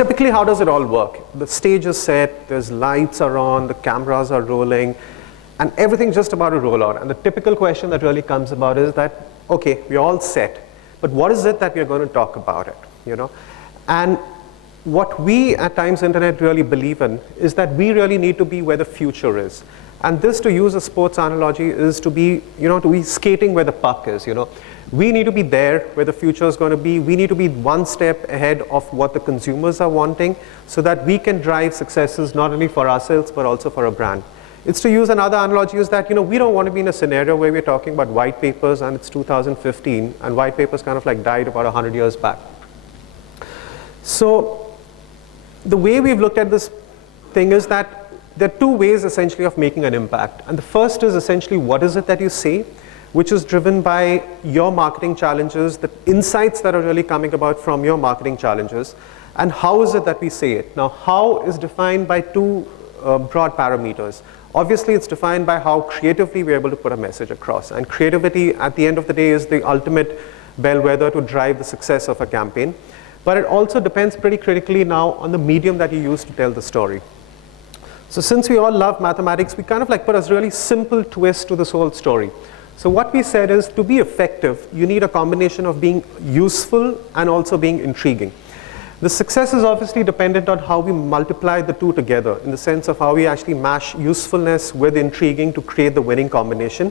typically, how does it all work? The stage is set, there's lights are on, the cameras are rolling, and everything's just about to roll out. And the typical question that really comes about is that, okay, we're all set, but what is it that we're going to talk about it, you know? And what we at Times Internet really believe in is that we really need to be where the future is. And this, to use a sports analogy, is to be, to be skating where the puck is, We need to be there where the future is going to be. We need to be one step ahead of what the consumers are wanting so that we can drive successes not only for ourselves but also for a brand. It's, to use another analogy, is that, we don't want to be in a scenario where we're talking about white papers and it's 2015 and white papers kind of like died about 100 years back. So the way we've looked at this thing is that there are two ways essentially of making an impact. And the first is essentially, what is it that you say, which is driven by your marketing challenges, the insights that are really coming about from your marketing challenges, and how is it that we say it. Now, how is defined by two broad parameters. Obviously, it's defined by how creatively we're able to put a message across. And creativity, at the end of the day, is the ultimate bellwether to drive the success of a campaign. But it also depends pretty critically now on the medium that you use to tell the story. So since we all love mathematics, we kind of like put a really simple twist to this whole story. So what we said is, to be effective, you need a combination of being useful and also being intriguing. The success is obviously dependent on how we multiply the two together, in the sense of how we actually mash usefulness with intriguing to create the winning combination.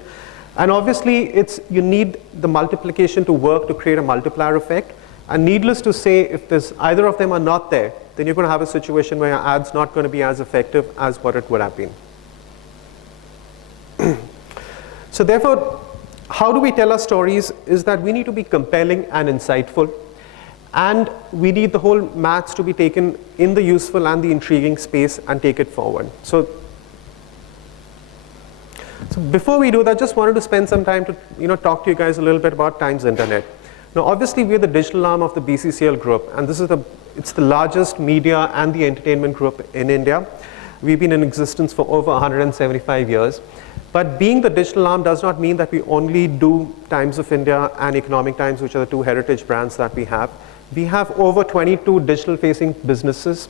And obviously, you need the multiplication to work to create a multiplier effect. And needless to say, if either of them are not there, then you're going to have a situation where your ad's not going to be as effective as what it would have been. So therefore, how do we tell our stories is that we need to be compelling and insightful. And we need the whole maths to be taken in the useful and the intriguing space and take it forward. So before we do that, just wanted to spend some time to talk to you guys a little bit about Times Internet. Now, obviously, we're the digital arm of the BCCL group, and it's the largest media and the entertainment group in India. We've been in existence for over 175 years. But being the digital arm does not mean that we only do Times of India and Economic Times, which are the two heritage brands that we have. We have over 22 digital-facing businesses.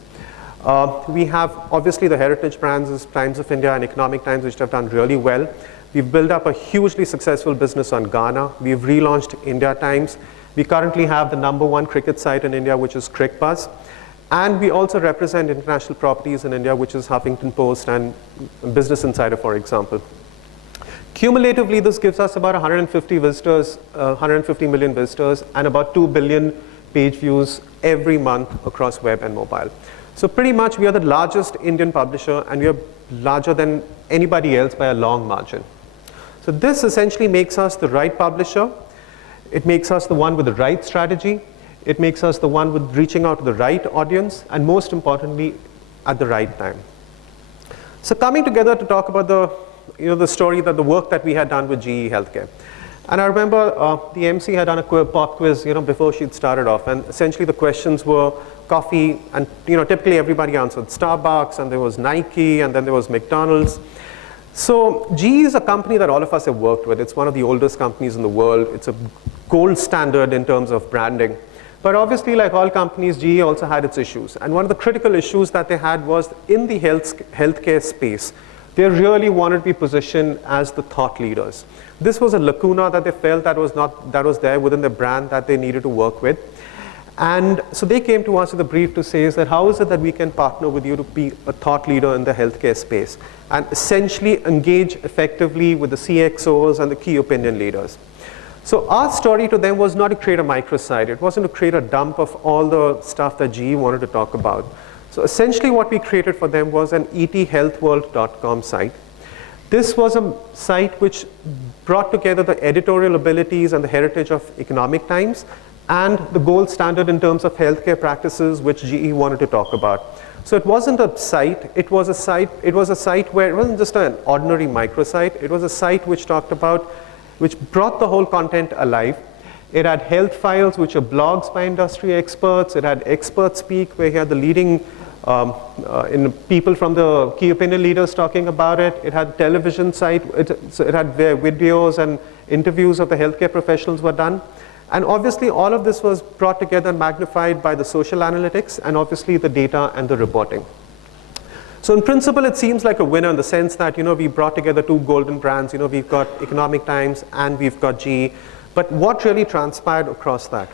We have, obviously, the heritage brands as Times of India and Economic Times, which have done really well. We've built up a hugely successful business on Ghana. We've relaunched India Times. We currently have the #1 cricket site in India, which is CricBuzz. And we also represent international properties in India, which is Huffington Post and Business Insider, for example. Cumulatively, this gives us about 150 million visitors, and about 2 billion page views every month across web and mobile. So pretty much, we are the largest Indian publisher, and we are larger than anybody else by a long margin. So this essentially makes us the right publisher. It makes us the one with the right strategy. It makes us the one with reaching out to the right audience, and most importantly, at the right time. So coming together to talk about the story, the work that we had done with GE Healthcare. And I remember the MC had done a pop quiz, before she'd started off, and essentially the questions were coffee, and typically everybody answered Starbucks, and there was Nike, and then there was McDonald's. So GE is a company that all of us have worked with. It's one of the oldest companies in the world. It's a gold standard in terms of branding. But obviously, like all companies, GE also had its issues. And one of the critical issues that they had was in the healthcare space. They really wanted to be positioned as the thought leaders. This was a lacuna that they felt that was there within the brand that they needed to work with. And so they came to us with a brief to say is that how is it that we can partner with you to be a thought leader in the healthcare space and essentially engage effectively with the CXOs and the key opinion leaders. So our story to them was not to create a microsite. It wasn't to create a dump of all the stuff that GE wanted to talk about. So essentially what we created for them was an ethealthworld.com site. This was a site which brought together the editorial abilities and the heritage of Economic Times and the gold standard in terms of healthcare practices which GE wanted to talk about. So it wasn't a site, it was a site where it wasn't just an ordinary microsite, it was a site which brought the whole content alive. It had health files, which are blogs by industry experts. It had expert speak, where you had the leading people from the key opinion leaders talking about it. It had television site, so it had videos and interviews of the healthcare professionals were done. And obviously, all of this was brought together and magnified by the social analytics and obviously the data and the reporting. So in principle, it seems like a winner in the sense that, we brought together two golden brands. We've got Economic Times and we've got GE. But what really transpired across that?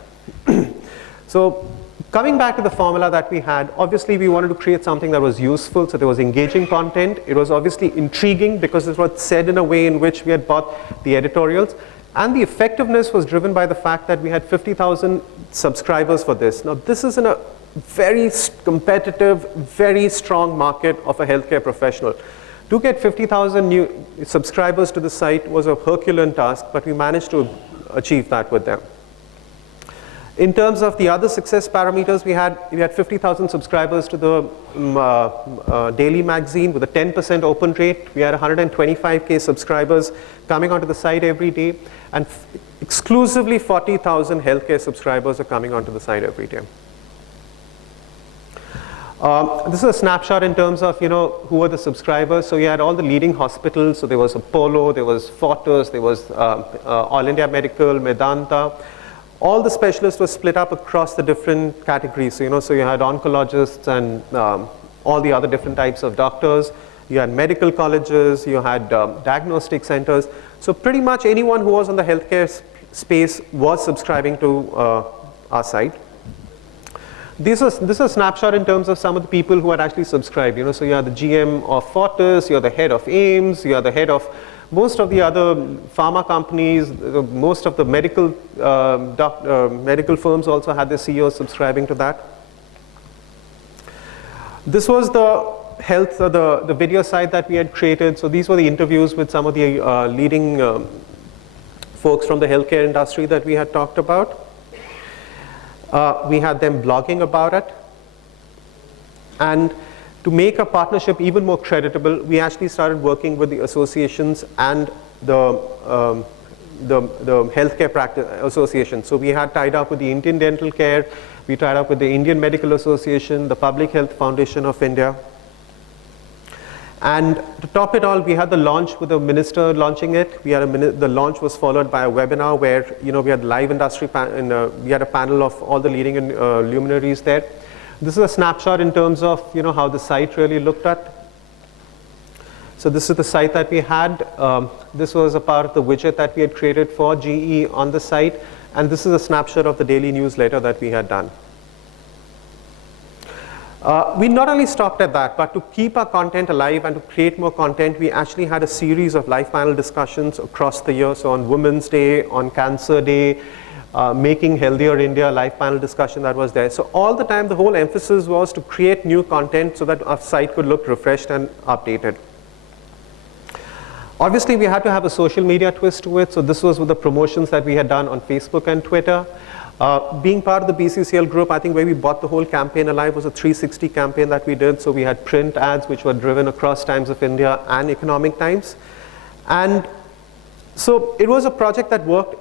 So coming back to the formula that we had, obviously we wanted to create something that was useful. So there was engaging content. It was obviously intriguing because it was said in a way in which we had bought the editorials. And the effectiveness was driven by the fact that we had 50,000 subscribers for this. Now, this is in a very competitive, very strong market of a healthcare professional. To get 50,000 new subscribers to the site was a Herculean task, but we managed to achieve that with them. In terms of the other success parameters, we had 50,000 subscribers to the daily magazine with a 10% open rate. We had 125K subscribers coming onto the site every day, and exclusively 40,000 healthcare subscribers are coming onto the site every day. This is a snapshot in terms of who are the subscribers. So you had all the leading hospitals. So there was Apollo, there was Fortis, there was All India Medical, Medanta. All the specialists were split up across the different categories. So you had oncologists and all the other different types of doctors. You had medical colleges. You had diagnostic centers. So pretty much anyone who was on the healthcare space was subscribing to our site. This is a snapshot in terms of some of the people who had actually subscribed. So you are the GM of Fortis, you're the head of AIIMS, you are the head of most of the other pharma companies, most of the medical firms also had their CEOs subscribing to that. This was the health, the video site that we had created. So these were the interviews with some of the leading folks from the healthcare industry that we had talked about. We had them blogging about it. And to make a partnership even more creditable, we actually started working with the associations and the healthcare practice association. So we had tied up with the Indian Dental Care, we tied up with the Indian Medical Association, the Public Health Foundation of India. And to top it all, we had the launch with the minister launching it. The launch was followed by a webinar where we had live industry, we had a panel of all the leading luminaries there. This is a snapshot in terms of how the site really looked at. So this is the site that we had. This was a part of the widget that we had created for GE on the site. And this is a snapshot of the daily newsletter that we had done. We not only stopped at that, but to keep our content alive and to create more content, we actually had a series of live panel discussions across the year. So on Women's Day, on Cancer Day, Making Healthier India, live panel discussion that was there. So all the time, the whole emphasis was to create new content so that our site could look refreshed and updated. Obviously, we had to have a social media twist to it. So this was with the promotions that we had done on Facebook and Twitter. Being part of the BCCL group, I think where we bought the whole campaign alive was a 360 campaign that we did. So we had print ads which were driven across Times of India and Economic Times. And so it was a project that worked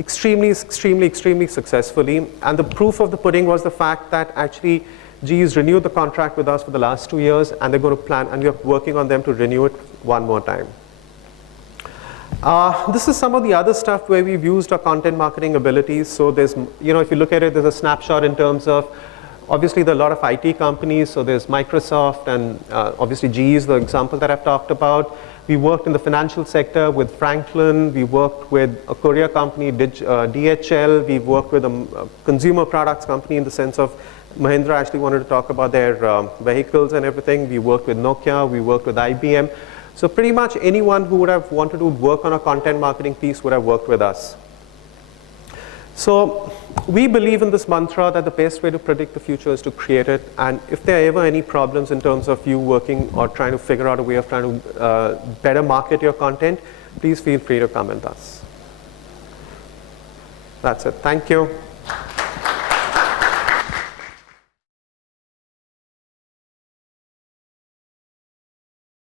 extremely successfully. And the proof of the pudding was the fact that actually GE's renewed the contract with us for the last 2 years, and they're going to plan, and we're working on them to renew it one more time. This is some of the other stuff where we've used our content marketing abilities. So there's, if you look at it, there's a snapshot in terms of, obviously there are a lot of IT companies. So there's Microsoft, and obviously GE is the example that I've talked about. We worked in the financial sector with Franklin. We worked with a courier company, DHL. We've worked with a consumer products company in the sense of Mahindra actually wanted to talk about their vehicles and everything. We worked with Nokia. We worked with IBM. So pretty much anyone who would have wanted to work on a content marketing piece would have worked with us. So we believe in this mantra that the best way to predict the future is to create it. And if there are ever any problems in terms of you working or trying to figure out a way of trying to better market your content, please feel free to comment us. That's it. Thank you.